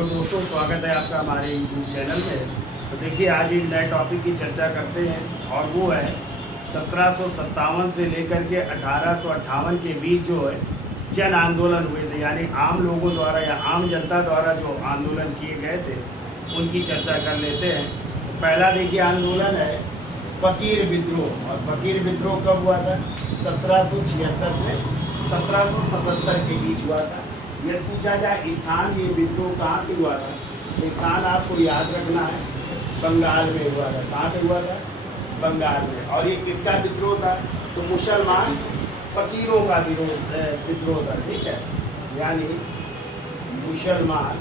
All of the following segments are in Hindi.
हेलो दोस्तों, स्वागत है आपका हमारे यूट्यूब चैनल में। तो देखिए, आज एक नए टॉपिक की चर्चा करते हैं और वो है 1757 से लेकर के 1858 के बीच जो है जन आंदोलन हुए थे, यानी आम लोगों द्वारा या आम जनता द्वारा जो आंदोलन किए गए थे उनकी चर्चा कर लेते हैं। तो पहला देखिए आंदोलन है फ़कीर विद्रोह। और फ़कीर विद्रोह कब हुआ था? 1776 से 1777 के बीच हुआ था। यह पूछा जाए स्थान, ये विद्रोह कहाँ पे हुआ था, तो स्थान आपको याद रखना है, बंगाल में हुआ था। कहाँ पे हुआ था? बंगाल में। और ये किसका विद्रोह था? तो मुसलमान फकीरों का विद्रोह था, ठीक है। यानी मुसलमान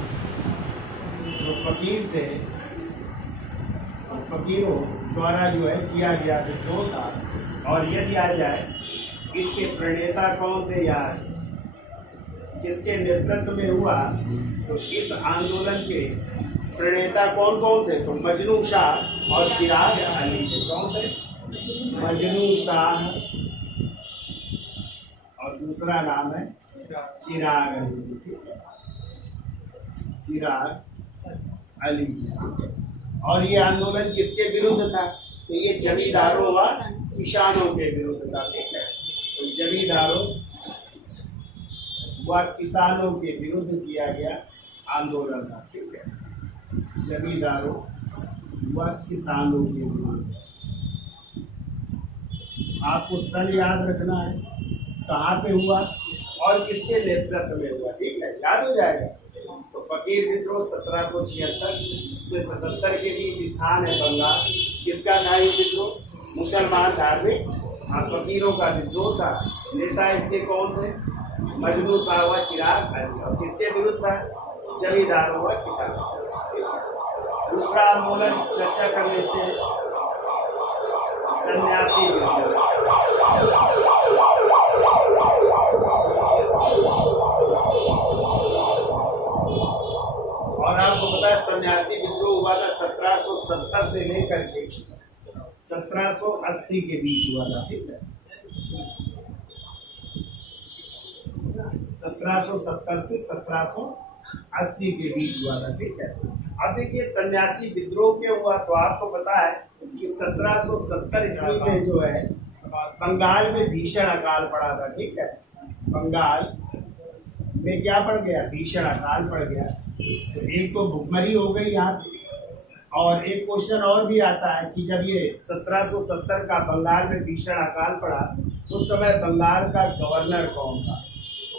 जो फकीर थे, फकीरों द्वारा जो है किया गया विद्रोह था। और यदि आ जाए इसके प्रणेता कौन थे यार, किसके नेतृत्व में हुआ, तो इस आंदोलन के प्रणेता कौन कौन थे? तो मजनू शाह और चिराग अली थे। कौन थे? मजनू शाह और दूसरा नाम है चिराग अली। चिराग अली। और ये आंदोलन किसके विरुद्ध था? तो ये जमींदारों व किसानों के विरुद्ध था, ठीक है। तो जमींदारों व किसानों के विरुद्ध किया गया आंदोलन था, ठीक है। जमींदारों व किसानों के विरुद्ध। आपको सन याद रखना है, कहाँ पे हुआ और किसके नेतृत्व में हुआ, ठीक है, याद हो जाएगा। तो फकीर विद्रोह 1776 से 77 के बीच स्थान है बंगाल। किसका था ये विद्रोह? मुसलमान धार्मिक फकीरों का विद्रोह था। नेता इसके कौन थे? मजनू शाह व चिराग अली। और किसके विरुद्ध था? जमींदारों व किसानों। दूसरा आंदोलन चर्चा कर लेते हैं, सन्यासी विद्रोह। और आपको पता है सन्यासी विद्रोह हुआ था 1770 से लेकर के 1780 के बीच हुआ था, ठीक है। 1770 से 1780 के बीच हुआ था, ठीक है। अब देखिए सन्यासी विद्रोह क्यों हुआ, तो आपको पता है कि 1770 ईस्वी में जो है बंगाल में भीषण अकाल पड़ा था, ठीक है। बंगाल में क्या पड़ गया? भीषण अकाल पड़ गया। तो एक तो भुखमरी हो गई यहाँ पे, और एक क्वेश्चन और भी आता है कि जब ये 1770 का बंगाल में भीषण अकाल पड़ा, उस समय बंगाल का गवर्नर कौन था?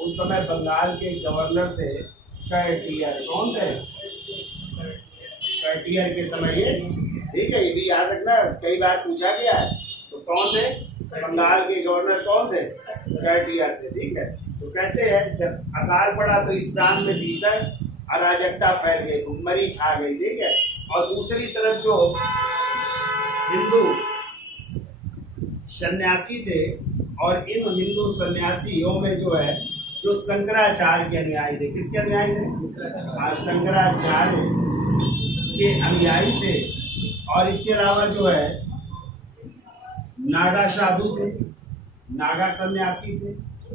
उस समय बंगाल के गवर्नर थे कैटियर। कौन थे? कैटियर के समय ये, ठीक है, ये भी याद रखना, कई बार पूछा गया है। तो कौन थे बंगाल के गवर्नर? कौन थे? कैटियर थे, ठीक है। तो कहते हैं जब अकाल पड़ा तो इस प्रांत में भीषण अराजकता फैल गई, भुखमरी छा गई, ठीक है। और दूसरी तरफ जो हिंदू सन्यासी थे, और इन हिंदू सन्यासियों में जो है जो शंकराचार्य के अनुयायी थे। किसके अनुयायी थे? शंकराचार्य के अनुयायी थे। और इसके अलावा जो है नागा साधु थे, नागा सन्यासी थे।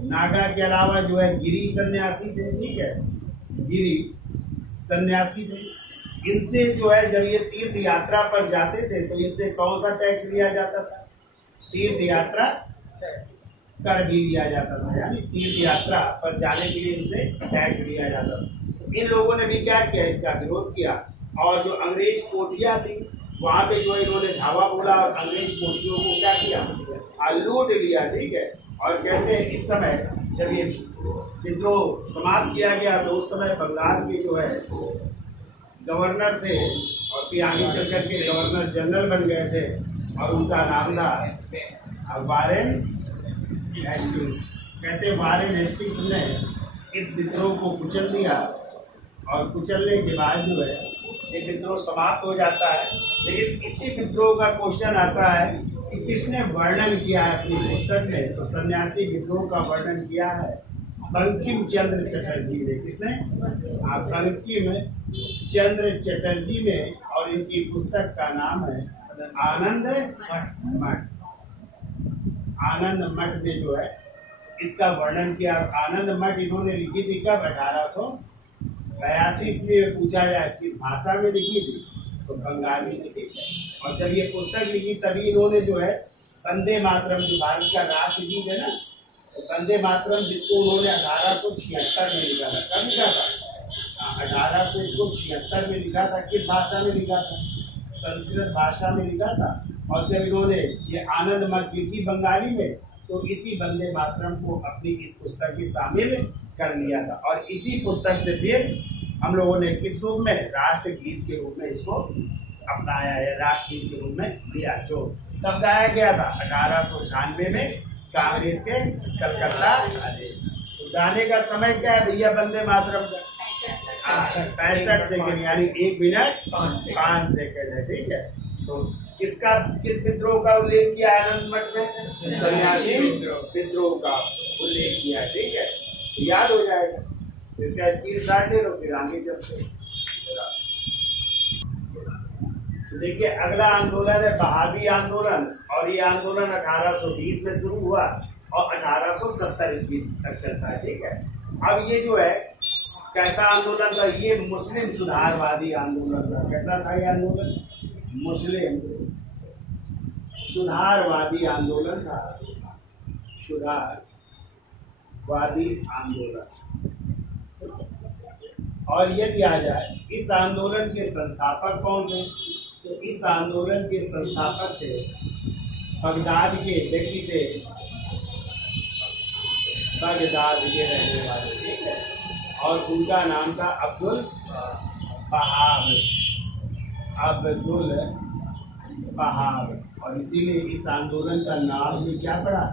नागा के अलावा जो है गिरी सन्यासी थे, ठीक है, गिरी सन्यासी थे। इनसे जो है जब ये तीर्थ यात्रा पर जाते थे तो इनसे कौन सा टैक्स लिया जाता था? तीर्थ यात्रा कर भी लिया जाता था, यानी तीर्थ यात्रा पर जाने के लिए इनसे टैक्स लिया जाता था। इन लोगों ने भी क्या किया? इसका विरोध किया। और जो अंग्रेज कोठियाँ थी वहाँ पे जो इन्होंने धावा बोला और अंग्रेज कोठियों को क्या किया? लूट लिया, ठीक है। और कहते हैं इस समय जब ये विद्रोह समाप्त किया गया तो उस समय बंगाल के जो है गवर्नर थे, और फिर आगे चल कर के गवर्नर जनरल बन गए थे, और उनका नाम था वारेन हेस्टिंग्स। कहते हैं वारेन हेस्टिंग्स ने इस विद्रोह को कुचल दिया, और कुचलने के बाद जो है ये विद्रोह समाप्त हो जाता है। लेकिन इसी विद्रोह का क्वेश्चन आता है कि किसने वर्णन किया है अपनी पुस्तक में? तो सन्यासी विद्रोह का वर्णन किया है बंकिम चंद्र चटर्जी ने। किसने? बंकिम चंद्र चटर्जी ने। और इनकी पुस्तक का नाम है आनंद मठ। आनंद मठ में जो है इसका वर्णन किया। आनंद मठ इन्होंने लिखी थी कब? 82 में पूछा जाए किस भाषा में लिखी थी, तो बंगाली में लिखी। और जब ये पुस्तक लिखी तभी इन्होंने जो है वंदे मातरम, जो भारत का राष्ट्रगीत है ना, तो वंदे मातरम जिसको उन्होंने 1876 में लिखा था। कब लिखा था? 1876 में लिखा था। किस भाषा में लिखा था? संस्कृत भाषा में लिखा था। और जब इन्होंने ये आनंद मठ लिखी बंगाली में, तो इसी वंदे मातरम को अपनी इस पुस्तक में शामिल कर लिया था। और इसी पुस्तक से फिर हम लोगों ने किस रूप में, राष्ट्रगीत के रूप में इसको अपनाया है, राष्ट्रगीत के रूप में लिया, जो तब गाया गया था 1896 में कांग्रेस के कलकत्ता आदेश। तो गाने का समय क्या है भैया वंदे मातरम का? 65 सेकंड, यानी 1 मिनट 5 सेकंड है। ठीक है, तो किस विद्रोह का उल्लेख किया आनंद मठ में? सन्यासी विद्रोह का उल्लेख किया। ठीक है, तो याद हो जाएगा। इसका स्क्रीनशॉट ले लो, फिर आगे चलते हैं। तो देखिए अगला आंदोलन है बहादी आंदोलन, और ये आंदोलन 1820 में शुरू हुआ और 1870 ईस्वी तक चलता है। ठीक है, अब ये जो है कैसा आंदोलन था? ये मुस्लिम सुधारवादी आंदोलन था। कैसा था ये आंदोलन? मुस्लिम सुधारवादी आंदोलन था। सुधारवादी आंदोलन। और यदि आ जाए इस आंदोलन के संस्थापक कौन थे, तो इस आंदोलन के संस्थापक थे बगदाद के व्यक्ति थे, बगदाद के रहने वाले। ठीक है, और उनका नाम था अब्दुल वहाब, अब्दुल वहाब। और इसीलिए इस आंदोलन का नाम भी क्या पड़ा?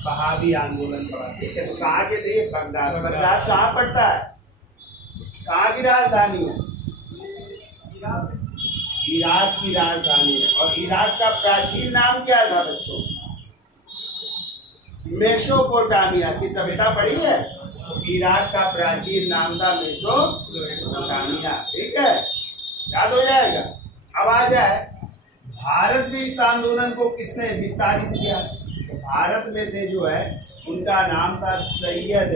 वहाबी आंदोलन पड़ा। ठीक है, तो कहाँ के थे? बगदाद। बगदाद कहाँ पड़ता है? कहाँ की राजधानी है? इराक की राजधानी है। और इराक का प्राचीन नाम क्या था बच्चों? मेसोपोटामिया की सभ्यता पढ़ी है? इराक का प्राचीन नाम था मेसोपोटामिया। ठीक है, याद हो जाएगा। अब आ जाए भारत में इस आंदोलन को किसने विस्तारित किया? तो भारत में थे जो है, उनका नाम था सैयद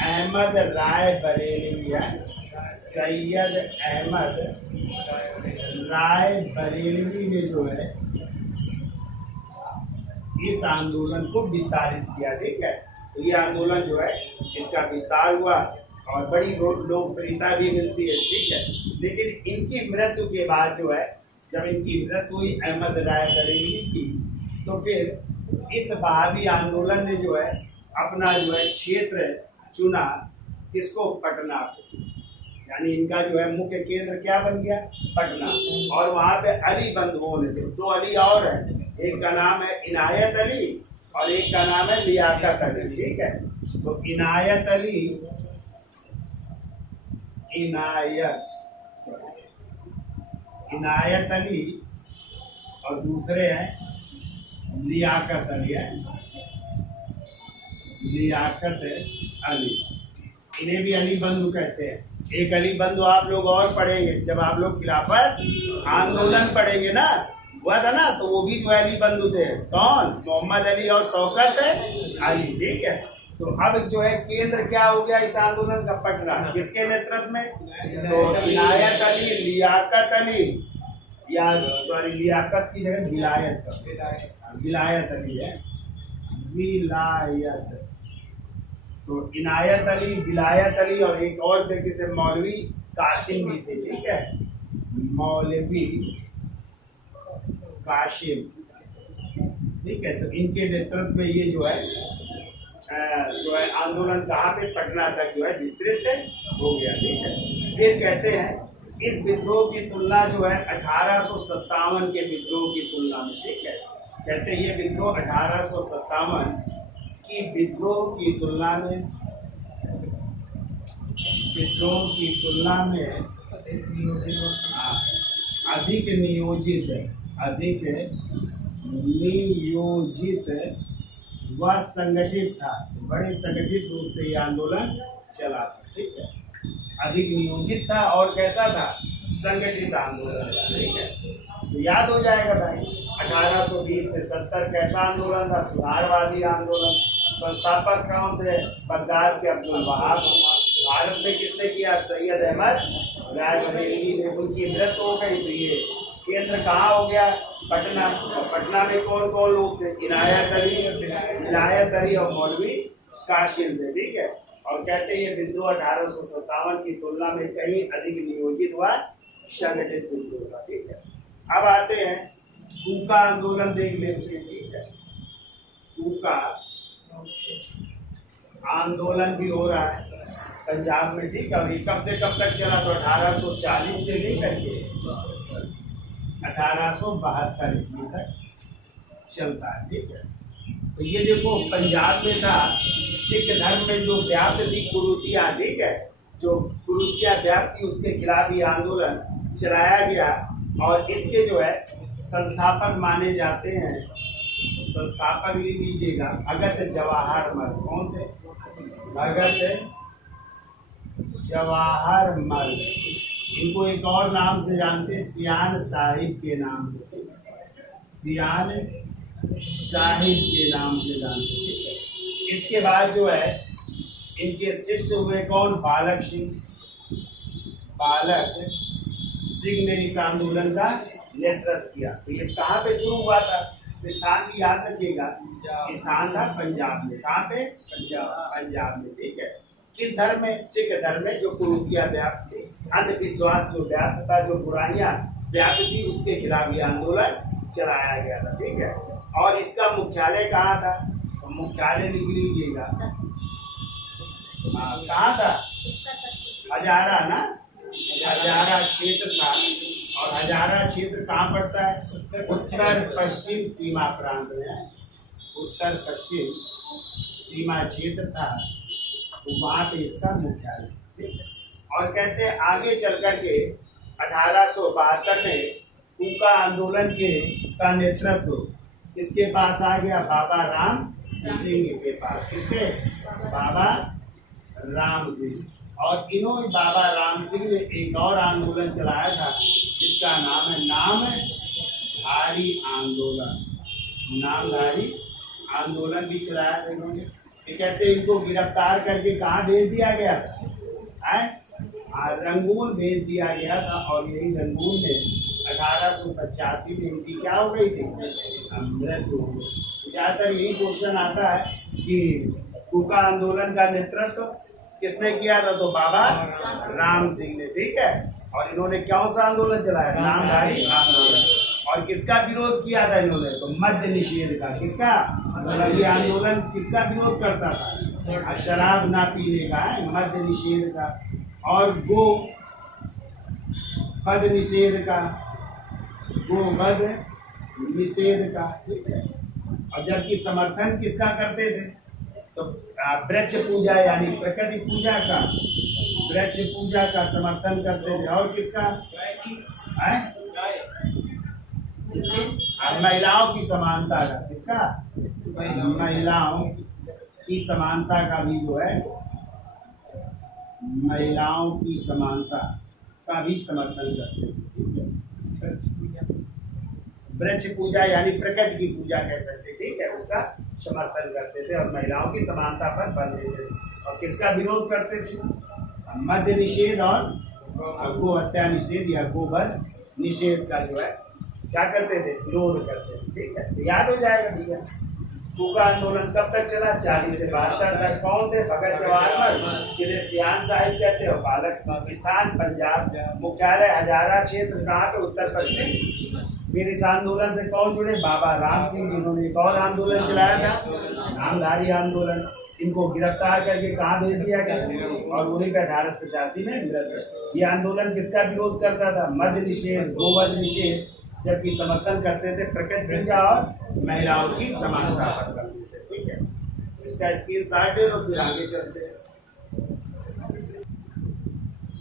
अहमद राय बरेलवी। सैयद अहमद राय बरेलवी ने जो है इस आंदोलन को विस्तारित किया। ठीक है, तो ये आंदोलन जो है इसका विस्तार हुआ और बड़ी लोकप्रियता भी मिलती है। ठीक है, लेकिन इनकी मृत्यु के बाद जो है, जब इनकी मृत्यु हुई अहमद राय बरेलवी की, तो फिर इस वहाबी आंदोलन ने जो है अपना जो है क्षेत्र चुना, किसको? पटना को। यानी इनका जो है मुख्य केंद्र क्या बन गया? पटना। और वहाँ पे अली बंधुओं ने थे, 2 अली और है, एक का नाम है इनायत अली और एक का नाम है लियाकत अली। ठीक है, तो इनायत अली, इनायत अली और दूसरे हैं लियाकत अली है, लियाकत अली। इन्हें भी अली बंधु कहते हैं। एक अली बंधु आप लोग और पढ़ेंगे जब आप लोग खिलाफत आंदोलन पढ़ेंगे ना, हुआ था ना, तो वो भी जो अली बंधु थे। कौन? मोहम्मद अली और शौकत अली। ठीक है, तो अब जो है केंद्र क्या हो गया इस आंदोलन का? पटना। किसके नेतृत्व में? तो इनायत अली, लियाकत अली, या सॉरी लियाकत की जगह विलायत अली है, विलायत। तो इनायत अली, विलायत अली और एक और व्यक्ति थे मौलवी कासिम भी थे। ठीक है, मौलवी कासिम। ठीक है, तो इनके नेतृत्व में ये जो है आंदोलन कहाँ पे? पटना तक जो है विस्तृत हो गया। ठीक है, फिर कहते हैं इस विद्रोह की तुलना जो है 1857 के विद्रोह की तुलना में। ठीक है, कहते हैं ये विद्रोह 1857 की विद्रोह की तुलना में, अधिक नियोजित व संगठित था। बड़े संगठित रूप से ये आंदोलन चला। ठीक है, अधिक नियोजित था और कैसा था? संगठित आंदोलन। ठीक है, तो याद हो जाएगा भाई 1820 से 70 कैसा आंदोलन था? सुधारवादी आंदोलन। संस्थापक कौन थे? बगदाद के अब्दुल वहाब। भारत में किसने किया? सैयद अहमद रायबरेली ने। उनकी मृत्यु हो गई। तो ये केंद्र कहाँ हो गया? पटना। और पटना में कौन कौन लोग थे? इनायत अली और मौलवी काशिम थे। ठीक है। और कहते हैं ये विद्रोह 1857 की तुलना में कहीं अधिक नियोजित हुआ, संगठित विद्रोह था। ठीक है। अब आते हैं कूका आंदोलन, देख लेते हैं। ठीक है। कूका आंदोलन भी हो रहा है पंजाब में। ठीक है। और ये कब से कब तक चला? तो 1840 से लेकर के 1872 ईस्वी तक चलता है। ठीक है। तो ये देखो पंजाब में था, सिख धर्म में जो व्याप्त थी कुरीतियां, ठीक है, जो कुरीतियां व्याप्त थी उसके खिलाफ ये आंदोलन चलाया गया। और इसके जो है संस्थापक माने जाते हैं, तो संस्थापक लिख लीजिएगा भगत जवाहर मल। कौन थे? भगत जवाहर मल। इनको एक और नाम से जानते हैं, सियान साहिब के नाम से। सियान साहिब के नाम से जानते हैं। ठीक है। इसके बाद जो है इनके शिष्य हुए कौन? बालक सिंह। बालक सिंह ने इस आंदोलन का नेतृत्व किया। तो ये कहाँ पे शुरू हुआ था? स्थान भी याद रखिएगा, स्थान था पंजाब में। कहाँ पे? पंजाब में। ठीक है। किस धर्म में? सिख धर्म में। जो कुरीतियां व्याप्त थी, अंधविश्वास जो व्याप्त था, जो बुराइयां व्याप्त थी, उसके खिलाफ ये आंदोलन चलाया गया था। ठीक है। और इसका मुख्यालय कहाँ था? तो मुख्यालय लिख लीजिएगा, कहाँ था? हजारा ना, हजारा क्षेत्र था। और हजारा क्षेत्र कहाँ पड़ता है? उत्तर पश्चिम सीमा प्रांत में, उत्तर पश्चिम सीमा क्षेत्र था, तो वहाँ पे इसका मुख्यालय। ठीक है। और कहते हैं आगे चल करके 1872 में कूका आंदोलन का नेतृत्व किसके पास आ गया? बाबा राम सिंह के पास। किसके? बाबा राम सिंह। और इन्होंने बाबा राम सिंह ने एक और आंदोलन चलाया था जिसका नाम है नामधारी आंदोलन। नामधारी आंदोलन भी चलाया था इन्होंने। ये कहते हैं इनको गिरफ्तार करके कहाँ भेज दिया गया था? रंगून भेज दिया गया था। और यही रंगून में 1885 में इनकी क्या हो गई थी? मृत्यु हो गई। ज़्यादातर यही क्वेश्चन आता है कि कूका आंदोलन का नेतृत्व किसने किया था? तो बाबा राम सिंह ने। ठीक है। और इन्होंने कौन सा आंदोलन चलाया? नामधारी आंदोलन। और किसका विरोध किया था इन्होंने? तो मद्य निषेध का। किसका? मतलब ये आंदोलन किसका विरोध करता था? शराब ना पीने का, मद्य निषेध का, और गो वध निषेध का, गोवध निषेध का। ठीक है। और जबकि समर्थन किसका करते थे? तो वृक्ष पूजा यानी प्रकृति पूजा का, वृक्ष पूजा का समर्थन करते थे। और किसका? इसकी महिलाओं की समानता का। किसका? महिलाओं की समानता का भी जो है, महिलाओं की समानता का भी समर्थन करते थे। वृक्ष पूजा यानी प्रकृति की पूजा कह सकते। ठीक है। उसका समर्थन करते थे और महिलाओं की समानता पर बल देते थे। और किसका विरोध करते थे? मद्य निषेध और गो हत्या निषेध या गोवध निषेध का जो है क्या करते थे? विरोध करते थे। ठीक है। तो याद हो जाएगा भैया। कूका आंदोलन कब तक चला? 40 से 72 तक। कौन थे? भगत जवाहर मल, जिन्हें सियान साहिब कहते हैं। बालक स्थान पंजाब, मुख्यालय हजारा क्षेत्र। कहाँ पे? उत्तर पश्चिम। फिर इस आंदोलन से कौन जुड़े? बाबा राम सिंह, जिन्होंने एक और आंदोलन चलाया था, नामधारी आंदोलन। इनको गिरफ्तार करके कहाँ भेज दिया गया? और उन्हीं का 1885 में मृत्यु। ये आंदोलन किसका विरोध करता था? मद्य निषेध, गोवध निषेध, जबकि समर्थन करते थे प्रकृति पूजा और महिलाओं की समानता पर करते थे। ठीक है। इसका स्क्रीनशॉट है और फिर आगे चलते हैं।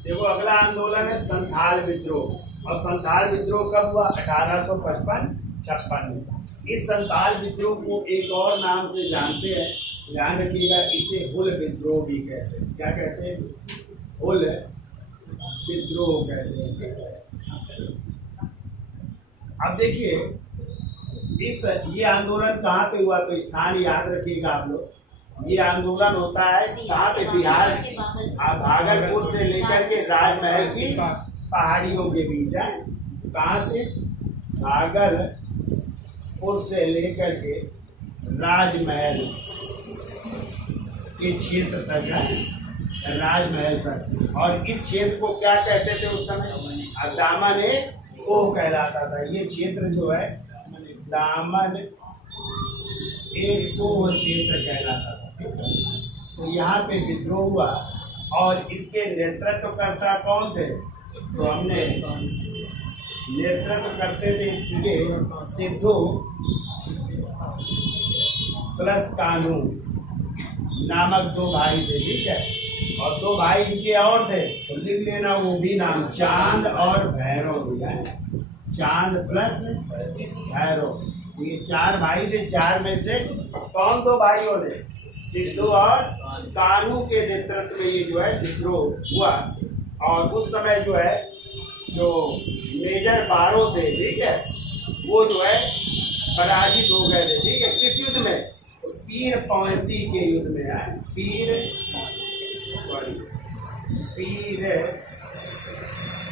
देखो अगला आंदोलन है संथाल विद्रोह। और संथाल विद्रोह कब हुआ? 1855-56 में। इस संथाल विद्रोह को एक और नाम से जानते हैं, ध्यान रखिएगा, इसे हुल विद्रोह भी कहते हैं। क्या कहते हैं? हुल विद्रोह कहते हैं। अब देखिए ये आंदोलन कहाँ पे हुआ? तो स्थान याद रखिएगा आप लोग, ये आंदोलन होता है कहाँ पे? बिहार, भागलपुर से लेकर के राजमहल की पहाड़ियों के बीच है। कहाँ से? भागलपुर से लेकर के राजमहल के क्षेत्र तक है, राजमहल तक। और इस क्षेत्र को क्या कहते थे उस समय? दामन कोह कहलाता था। ये क्षेत्र जो है दामन कोह क्षेत्र कहलाता था, ठीक है। तो यहाँ पे विद्रोह हुआ और इसके नेतृत्वकर्ता कौन थे? तो हमने नेतृत्व करते थे इसके सिद्धू प्लस कान्हू नामक दो भाई थे, ठीक है। और दो भाई इनके और थे, तो लिख लेना वो भी नाम, चांद और भैरव भी है। चांद प्लस भैरव, ये चार भाई थे। चार में से कौन दो भाइयों ने? सिद्धू और कान्हू के नेतृत्व में ये जो है विद्रोह हुआ। और उस समय जो है जो मेजर बारो थे, ठीक है, वो जो है पराजित हो गए थे, ठीक है। किस युद्ध में? तो पीर पैंती के युद्ध में है। पीर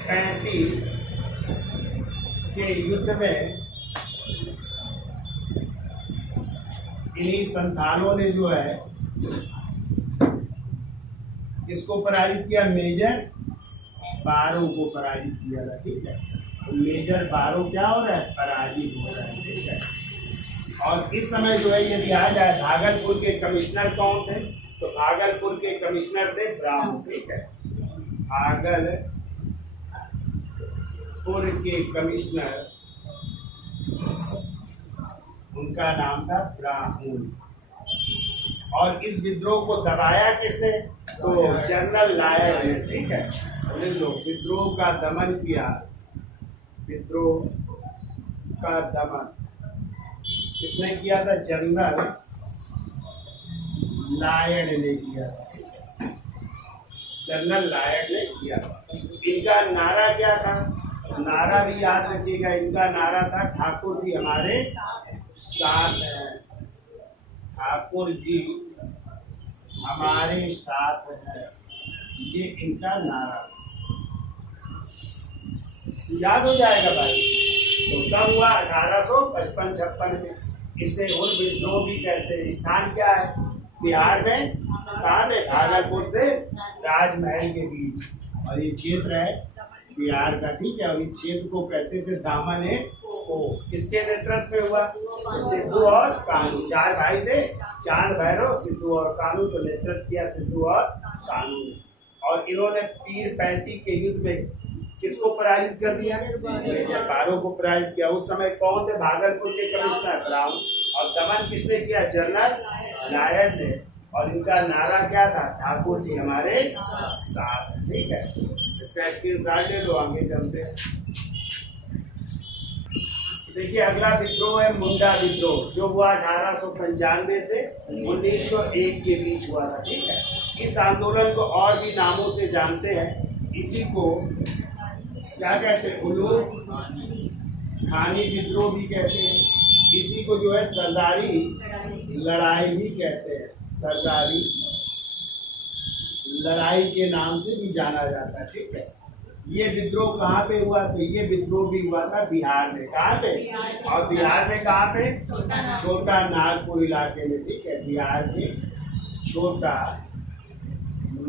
पैंती के युद्ध में इन्हीं संतानों ने जो है किसको पराजित किया? मेजर बारो को पराजित किया था, ठीक है। तो मेजर बारो क्या हो रहा है? पराजित हो रहा है, ठीक है। और इस समय जो है यदि आ जाए, भागलपुर के कमिश्नर कौन थे? तो भागलपुर के कमिश्नर थे ब्राह्मण, ठीक है। भागलपुर के कमिश्नर, उनका नाम था ब्राह्मण। और इस विद्रोह को दबाया किसने? तो जनरल लायर ने, ठीक है। लिख लो, विद्रोह का दमन किया, विद्रोह का दमन किसने किया था? जनरल लायर ने किया था, जनरल लायर ने किया था। इनका नारा क्या था? नारा भी याद रखिएगा, इनका नारा था ठाकुर जी हमारे साथ हैं, ठाकुर जी हमारे साथ हैं, ये इनका नारा याद हो जाएगा भाई। तो कब हुआ? 1855-56 में। इसे और विद्रोह भी कहते हैं। स्थान क्या है? बिहार में। कहाँ में? भागलपुर से राजमहल के बीच। और ये क्षेत्र है बिहार का, ठीक है। और इस क्षेत्र को कहते थे दामन कोह। किसके नेतृत्व में हुआ? तो सिद्धू और कान्हू, चार भाई थे, चांद भैरव, सिद्धू और कान्हू। तो नेतृत्व किया सिद्धू और कान्हू ने। और इन्होंने पीर पैंती के युद्ध में किसको पराजित कर दिया? मेजर बारो को पराजित किया। उस समय कौन थे? भागलपुर के कमिश्नर ब्राह्मण। और दमन किसने किया? जनरल लायर ने। और इनका नारा क्या था? ठाकुर जी हमारे साथ, ठीक है। इसका स्क्रीनशॉट ले लो, आगे चलते हैं। देखिए अगला विद्रोह है मुंडा विद्रोह, जो हुआ 1895 से 1901 के बीच हुआ था, ठीक है। इस आंदोलन को और भी नामों से जानते हैं। इसी को क्या कहते हैं? उलूर खानी विद्रोह भी कहते हैं। इसी को जो है सरदारी लड़ाई भी कहते हैं। सरदारी लड़ाई के नाम से भी जाना जाता है, ठीक है। ये विद्रोह कहाँ पे हुआ? तो ये विद्रोह भी हुआ था बिहार में। कहाँ पे? और बिहार में कहाँ पे? छोटा नागपुर इलाके में, ठीक है। बिहार के छोटा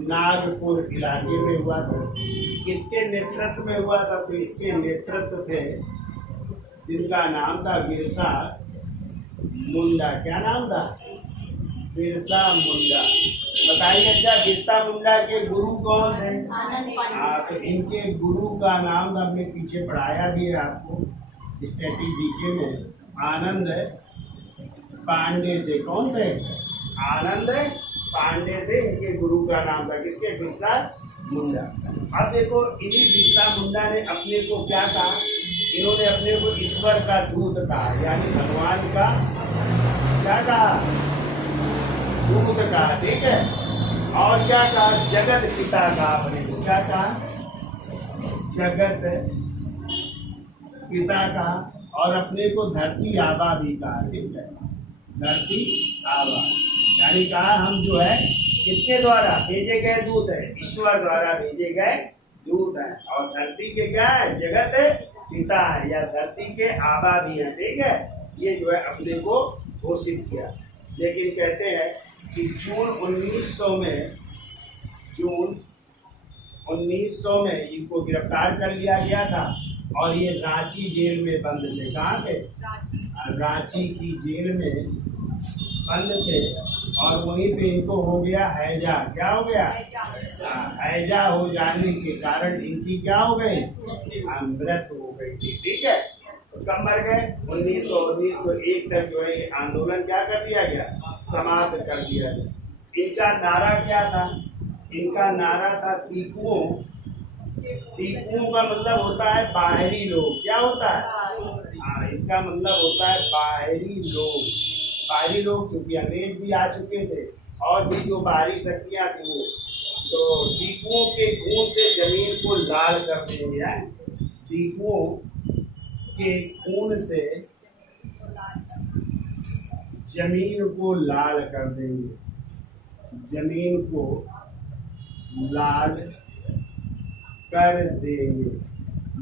नागपुर इलाके में हुआ था। किसके नेतृत्व में हुआ था? तो इसके नेतृत्व थे जिनका नाम था बिरसा मुंडा। क्या नाम था? बिरसा मुंडा। बताइए अच्छा, बिरसा मुंडा के गुरु कौन थे? तो इनके गुरु का नाम हमने पीछे पढ़ाया भी है आपको स्टैटिक जीके में। आनंद पांडे थे। कौन थे? आनंद पांडे थे, इनके गुरु का नाम था। किसके? बिरसा मुंडा। अब देखो, इन्हीं बिरसा मुंडा ने अपने को क्या कहा? इन्होंने अपने को ईश्वर का दूत कहा, यानी भगवान का क्या कहा? दूत कहा, ठीक है। और क्या कहा? जगत पिता कहा अपने को। क्या कहा? जगत पिता कहा। और अपने को धरती आबा भी कहा, ठीक है। धरती आबा। यानी कहा हम जो है किसके द्वारा भेजे गए दूत है, ईश्वर द्वारा भेजे गए दूत है। और धरती के क्या है, जगत पिता है या धरती के आबा भी है, ठीक है। ये जो है अपने को घोषित किया। लेकिन कहते हैं कि जून 1900 में इनको गिरफ्तार कर लिया गया था और ये रांची जेल में बंद थे। कहाँ पे, रांची की जेल में बंद थे। और वहीं पे इनको हो गया हैजा। क्या हो गया, हैजा हो जाने के कारण इनकी क्या हो गई, मृत हो गई थी, ठीक है। तो कब मर गए, 1901 तक जो है आंदोलन क्या कर दिया गया, समाप्त कर दिया गया। इनका नारा क्या था, इनका नारा था टीकुओं। टीकुओं का मतलब होता है बाहरी लोग। क्या होता है, इसका मतलब होता है बाहरी लोग। बाहरी लोग, चूंकि अंग्रेज भी आ चुके थे और भी जो बाहरी शक्तियां थी वो, तो टीकुओं के खून से जमीन को लाल कर देंगे। टीकुओं के खून से जमीन को लाल कर देंगे, जमीन को लाल कर देंगे,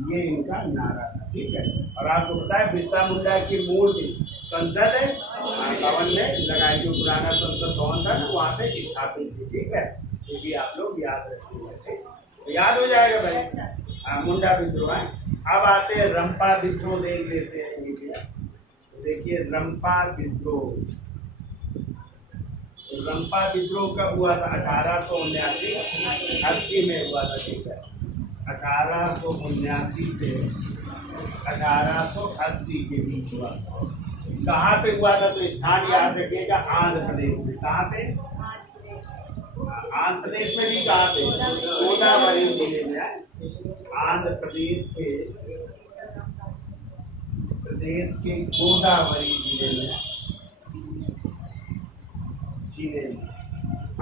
ये इनका नारा था, ठीक है। और आपको पता है बिरसा मुंडा की मूर्ति संसद है भवन में लगाई, जो पुराना संसद भवन था ना वहाँ पे स्थापित थी, ठीक है। ये भी आप लोग याद रखिएगा, तो याद हो जाएगा भाई। मुंडा विद्रोह है। अब आते हैं रंपा विद्रोह, देख लेते हैं ये क्या। तो देखिए रंपा विद्रोह, रंपा विद्रोह कब हुआ था, 1879-80 में हुआ था, ठीक है। 1879 से 1880 के बीच हुआ। कहाँ पे हुआ था, तो स्थान याद रखिएगा, आंध्र प्रदेश में। कहाँ पे, आंध्र प्रदेश में भी कहाँ पे, गोदावरी जिले में। आंध्र प्रदेश के गोदावरी जिले में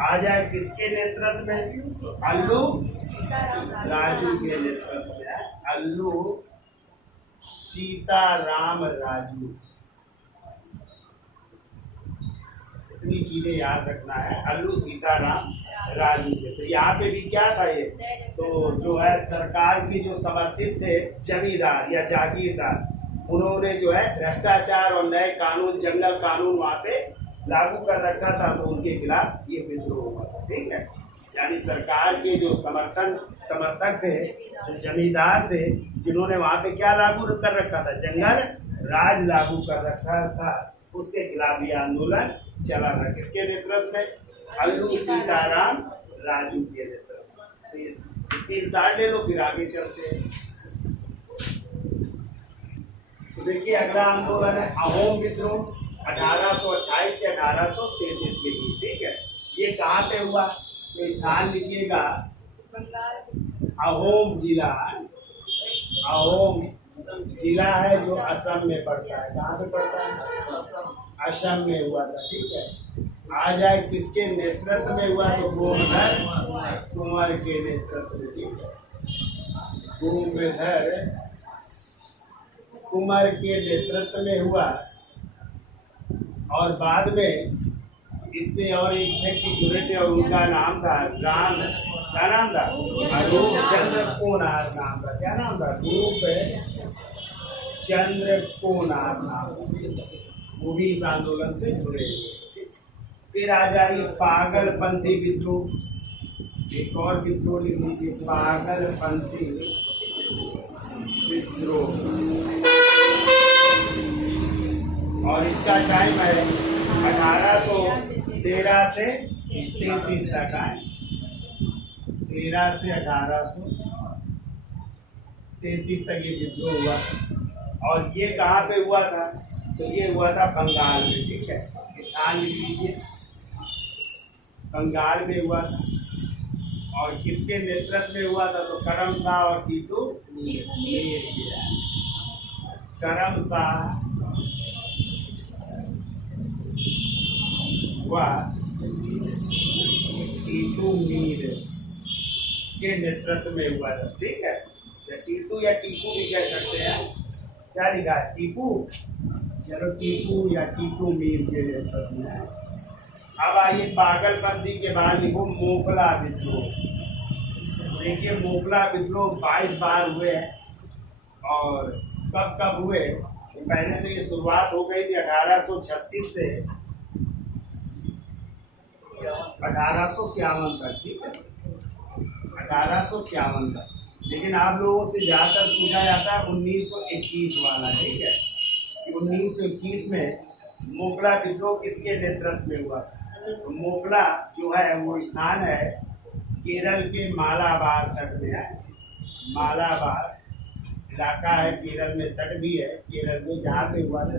आ जाए किसके नेतृत्व में, अल्लू राजू के नेतृत्व में, अल्लू सीताराम राजू। इतनी चीजें याद रखना है, अल्लू सीताराम राजू के। तो यहाँ पे भी क्या था ये, तो जो है सरकार की जो समर्थित थे जमींदार या जागीरदार, उन्होंने जो है भ्रष्टाचार और नए कानून, जंगल कानून वहाँ पे लागू कर रखा था, तो उनके खिलाफ ये विद्रोह हुआ था, ठीक है। यानी सरकार के जो समर्थक थे, जो जमींदार थे, जिन्होंने वहाँ पे क्या लागू कर रखा था, जंगल राज लागू कर रखा था, उसके खिलाफ ये आंदोलन चला था। किसके नेतृत्व में, अल्लू सीताराम राजू के नेतृत्व में। इसके साथ ले लो, फिर आगे चलते हैं। तो देखिए अगला आंदोलन है अहोम विद्रोह, 1828 से 1833 के बीच, ठीक है। ये कहाँ पे हुआ, तो स्थान लिखिएगा, अहोम जिला। अहोम जिला है जो असम में पड़ता है। कहाँ पे पड़ता है, असम में हुआ था, ठीक है। आ जाए किसके नेतृत्व में हुआ, तो गोवर्धन कुंवर के नेतृत्व में, ठीक है। गोवर्धन कुंवर के नेतृत्व में हुआ। और बाद में इससे और एक व्यक्ति जुड़े थे और उनका नाम था राम, क्या नाम था, रूपचंद्र कोनार नाम था। क्या नाम था, रूपचंद्र कोनार नाम, वो भी इस आंदोलन से जुड़े हुए। फिर आ जाइए पागलपंथी विद्रोह, एक और विद्रोह लिख लीजिए, पागलपंथी विद्रोह। और इसका टाइम है 1813 से 33 तक है, 13 से 1833 तक ये विद्रोह हुआ। और ये कहाँ पे हुआ था, तो ये हुआ था बंगाल में, ठीक है। स्थान लिख लीजिए, बंगाल में हुआ था। और किसके नेतृत्व में हुआ था, तो करम शाह और टीटू मीर। करम शाह व टीटू मीर के नेतृत्व में हुआ था, ठीक है। या टीटू या टीपू भी कह सकते हैं। क्या लिखा है, टीपू, चलो टीपू या टीटू मीर के नेतृत्व में अब आइए पागलपंथी के बाद लिखो मोकला विद्रोह। देखिए मोकला विद्रोह 22 बार हुए हैं और कब कब हुए, पहले तो ये शुरुआत हो गई थी 1836 से 1851 तक, ठीक है, 1851 तक। लेकिन आप लोगों से ज़्यादातर पूछा जाता है 1921 वाला, ठीक है, 1921 में मोकला विद्रोह किसके नेतृत्व में हुआ। तो मोकला जो है वो स्थान है केरल के मालाबार तट में है, मालाबार इलाका है, केरल में तट भी है, केरल में जहाँ पे हुआ था।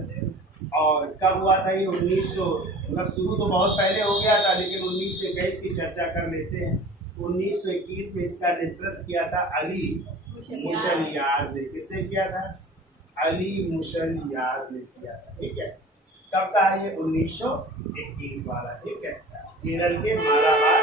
और कब हुआ था ये 1900, मतलब शुरू तो बहुत पहले हो गया था, लेकिन 1921 की चर्चा कर लेते हैं। 1921 में इसका नेतृत्व किया था अली मुशलियार ने। किसने किया था? अली मुशलियार ने किया था, ठीक है। कब का है ये? 1921 वाला, ठीक है, केरल के मालाबार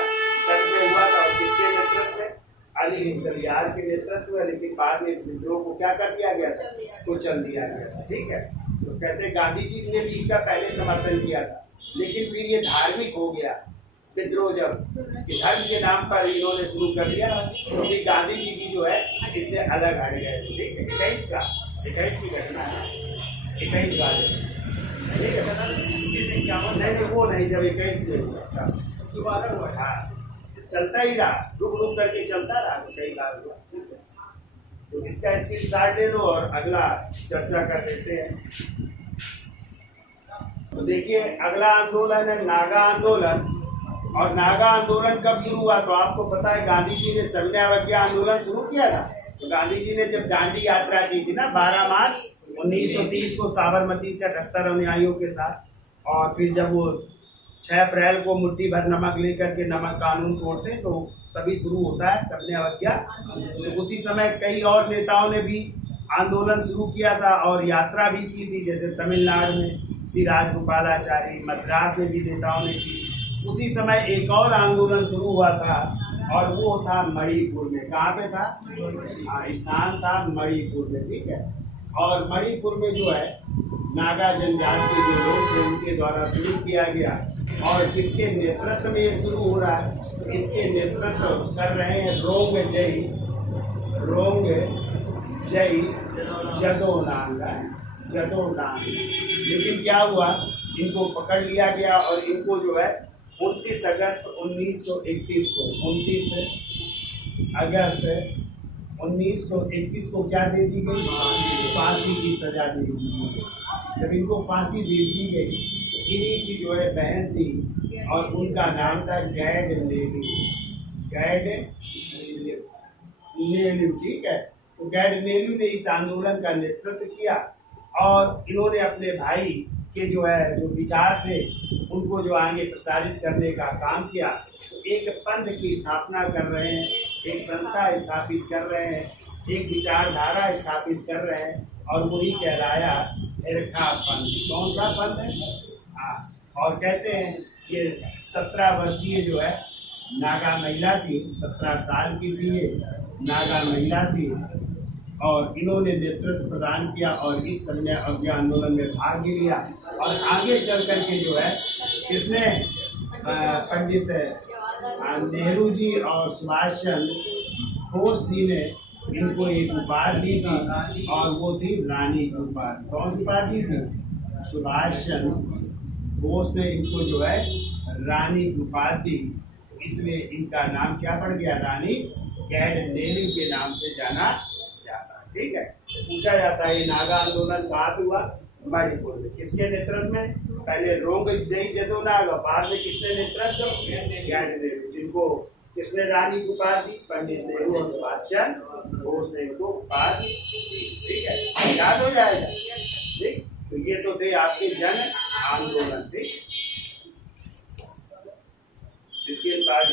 तट में हुआ था। और किसके नेतृत्व में? अली मुशलियार के नेतृत्व में। लेकिन बाद में इस विद्रोह को क्या कर दिया गया था? कुचल दिया गया था, ठीक है। तो कहते हैं गांधी जी ने भी इसका पहले समर्थन किया था, लेकिन फिर ये धार्मिक हो गया विद्रोह, जब धर्म के नाम पर इन्होंने शुरू कर दिया, क्योंकि गांधी जी की जो है इससे अलग हट गए, ठीक है। 21 की घटना है, 21 वाले, ठीक है। नहीं वो नहीं, जब 21 में हुआ दोबारा हुआ, हाँ चलता ही रहा, रुक रुक करके चलता रहा, तो कई बार हुआ। तो इसका स्क्रीनशॉट ले लो और अगला चर्चा कर लेते हैं। तो देखिए अगला आंदोलन है नागा आंदोलन। और नागा आंदोलन कब शुरू हुआ? तो आपको पता है गांधी जी ने सविनय अवज्ञा आंदोलन शुरू किया था। तो गांधी जी ने जब दांडी यात्रा की थी ना 12 मार्च 1930 को साबरमती से 78 अनुयायियों के साथ, और फिर जब वो 6 अप्रैल को मुट्ठी भर नमक लेकर के नमक कानून तोड़ते हैं, तो तभी शुरू होता है सविनय अवज्ञा। तो उसी समय कई और नेताओं ने भी आंदोलन शुरू किया था और यात्रा भी की थी, जैसे तमिलनाडु में श्री राजगोपालाचारी, मद्रास में भी नेताओं ने की। उसी समय एक और आंदोलन शुरू हुआ था और वो था मणिपुर में। कहाँ पे था? स्थान था मणिपुर में, ठीक है। और मणिपुर में जो है नागा जनजाति के जो लोग थे उनके द्वारा शुरू किया गया। और किसके नेतृत्व में ये शुरू हो रहा है? इसके नेतृत्व कर रहे हैं रोंग जय जदोनांग। लेकिन क्या हुआ, इनको पकड़ लिया गया और इनको जो है 29 अगस्त 1931 को 29 अगस्त 1931 को क्या दे दी गई? फांसी की सजा दे दी गई। जब इनको फांसी दे दी गई, इन्हीं की जो है बहन थी और उनका नाम था गैड लेलिव, ठीक है। तो गैड लेलिव ने इस आंदोलन का नेतृत्व किया और इन्होंने अपने भाई के जो है जो विचार थे उनको जो आगे प्रसारित करने का काम किया। तो एक पंथ की स्थापना कर रहे हैं, एक संस्था स्थापित कर रहे हैं, एक विचारधारा स्थापित कर रहे हैं, और वही कहलाया एरखा पंथ। कौन सा पंथ है? हाँ, और कहते हैं कि 17 वर्षीय जो है नागा महिला थी, 17 साल की थी ये नागा महिला थी, और इन्होंने नेतृत्व प्रदान किया और इस सविनय अवज्ञा आंदोलन में भाग लिया। और आगे चल करके जो है किसने, पंडित नेहरू जी और सुभाष चंद्र बोस जी ने इनको एक उपाधि दी थी, और वो थी रानी की उपाधि। कौन सी उपाधि थी? सुभाष चंद्र बोस ने इनको जो है रानी की उपाधि दी, इसलिए इनका नाम क्या पड़ गया? रानी गैड लेलिव के नाम से जाना जाता है, ठीक है। पूछा जाता है ये नागा आंदोलन कहाँ पे हुआ? मणिपुर में। किसके नेतृत्व में? पहले रोंग जय जदोनाग, बाद में किसने नेतृत्व? गैड लेलिव, जिनको किसने रानी की उपाधि दी? पंडित नेहरू और सुभाष चंद्र बोस ने इनको उपाधि दी, ठीक है। याद हो जाएगा, ठीक। तो ये तो थे आपके जन आंदोलन, ठीक। इसके साथ